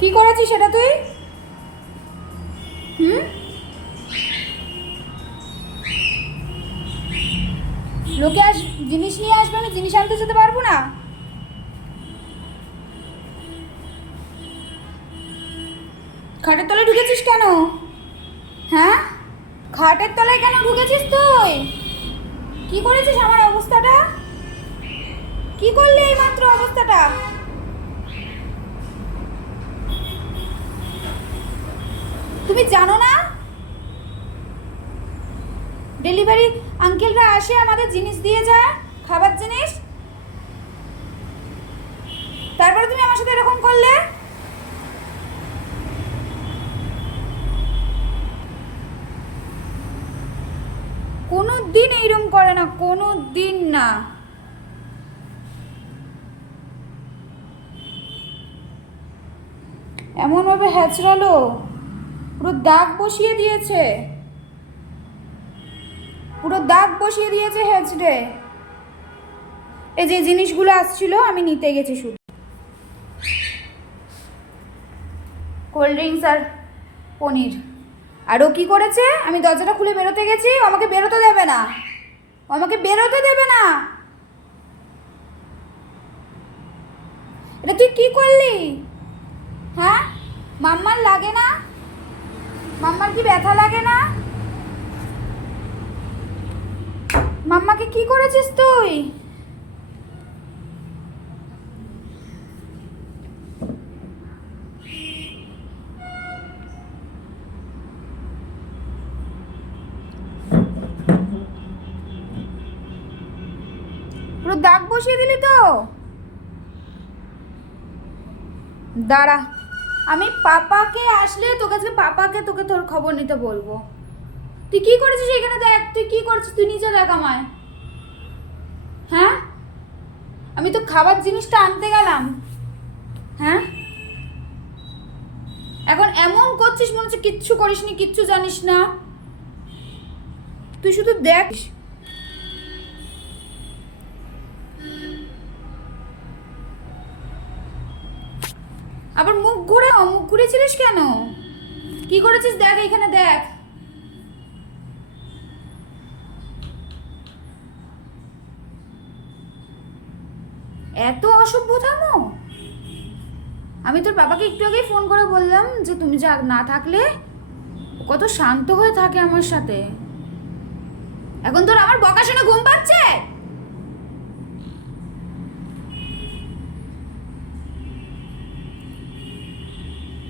কি করেছিস সেটা তুই? হুম? লোকে জিনিস নিয়ে আসবে, আমি জিনিস আনতে যেতে পারবো না? খাটের তলায় ঢুকেছিস কেন? হ্যাঁ, খাটের তলায় কেন ঢুকেছিস তুই? কি করেছিস আমার অবস্থাটা? কি করলি এই মাত্র অবস্থাটা? তুমি জানো না ডেলিভারি আঙ্কেলরা আসে আমাদের জিনিস দিয়ে যায়, খাবার জিনিস? তারপরে তুমি আমার সাথে এরকম করলে? কোনো দিন এইরকম করে না, কোনো দিন না। এমনভাবে হ্যাচড়ালো, পুরো দাগ বসিয়ে দিয়েছে, পুরো দাগ বসিয়ে দিয়েছে হেঁচড়ে। এই যে জিনিসগুলো আসছিল আমি নিতে গেছি, শুধু কোল্ড ড্রিঙ্কস আর পনির। আর ও কী করেছে, আমি দরজাটা খুলে বেরোতে গেছি, ও আমাকে বেরোতে দেবে না, ও আমাকে বেরোতে দেবে না। এটা তুই কী করলি? হ্যাঁ, মাম্মার লাগে না? মাম্মার কি ব্যথা লাগে না? মাম্মাকে কি করেছিস তুই? পুরো দাগ বসিয়ে দিলি তো। দাঁড়া, আমি পাপাকে আসলে তোকে তোর খবর নিতে বলবো। তুই কি করেছিস এখানে? দেখ তুই কি করেছিস, তুই নিজে দেখ আমায়। হ্যাঁ, আমি তো খাবার জিনিসটা আনতে গেলাম। হ্যাঁ, এখন এমন করছিস মনে হচ্ছে কিচ্ছু করিসনি, কিচ্ছু জানিস না। তুই শুধু দেখ। আবার মুখ ঘুরেছিলিস কেন? কি করেছিস দেখ, এখানে দেখ। এত অসভ্যতামো! আমি তোর বাবাকে একটু আগেই ফোন করে বললাম যে তুমি যা না থাকলে কত শান্ত হয়ে থাকে আমার সাথে। এখন তোর আমার বকা শুনে ঘুম পাচ্ছে?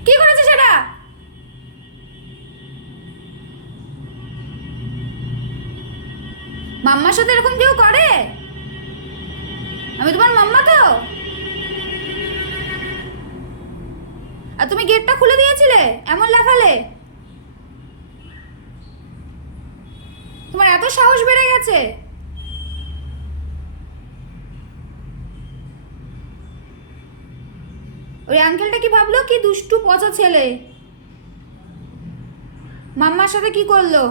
কি করেছে সেটা? মাম্মার সাথে এরকম কেউ করে? আমি তোমার মাম্মা তো। আর তুমি গেটটা খুলে দিয়েছিলে, এমন লাফালে? তোমার এত সাহস বেড়ে গেছে? ওই আঙ্কেলটা কি ভাবলো, কি দুষ্টু পচা ছেলে মাম্মার সাথে কি করলো?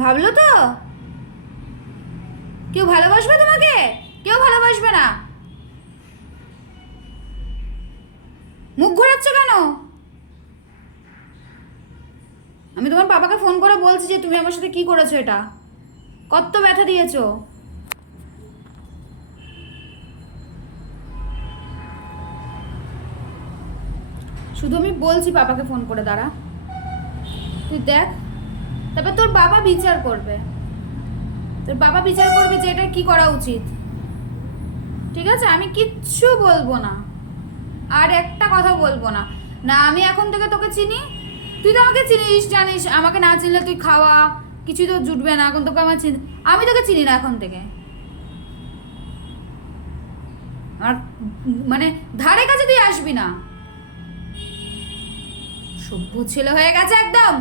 ভাবলো তো কেউ ভালোবাসবে তোমাকে? কেউ ভালোবাসবে না। মুখ ঘোরাচ্ছ কেন? আমি তোমার বাবাকে ফোন করে বলছি যে তুমি আমার সাথে কি করেছো, এটা কত ব্যথা দিয়েছো। শুধু আমি বলছি বাবাকে ফোন করে, দাঁড়া তুই দেখ, তারপর তোর বাবা বিচার করবে, তোর বাবা বিচার করবে যে এটা কি করা উচিত। ঠিক আছে, আমি কিচ্ছু বলবো না, আর একটা কথা বলবো না। না আমি এখন থেকে তোকে চিনি, তুই তো আমাকে চিনিস, জানিস আমাকে না চিনলে তুই খাওয়া কিছুই তো জুটবে না। এখন তোকে আমার চিনি, আমি তোকে চিনি না এখন থেকে। আর মানে ধারে কাছে তুই আসবি না। সভ্য ছেলে হয়ে গেছে একদম।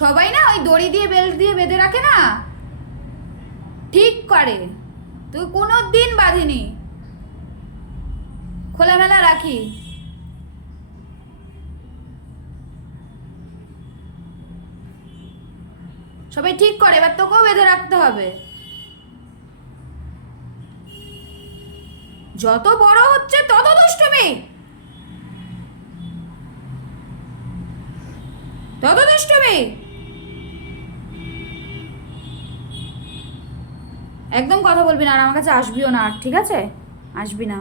সবাই না ওই দড়ি দিয়ে বেল্ট দিয়ে বেঁধে রাখে না, ঠিক করে, তুই কোনো দিন বাঁধিনি, খোলামেলা রাখি। সবাই ঠিক করে, এবার তোকেও বেঁধে রাখতে হবে। যত বড় হচ্ছে তত দুষ্টুমি, তত দুষ্টুমি। একদম কথা বলবি না, আর আমার কাছে আসবিও না, আর ঠিক আছে? আসবি না।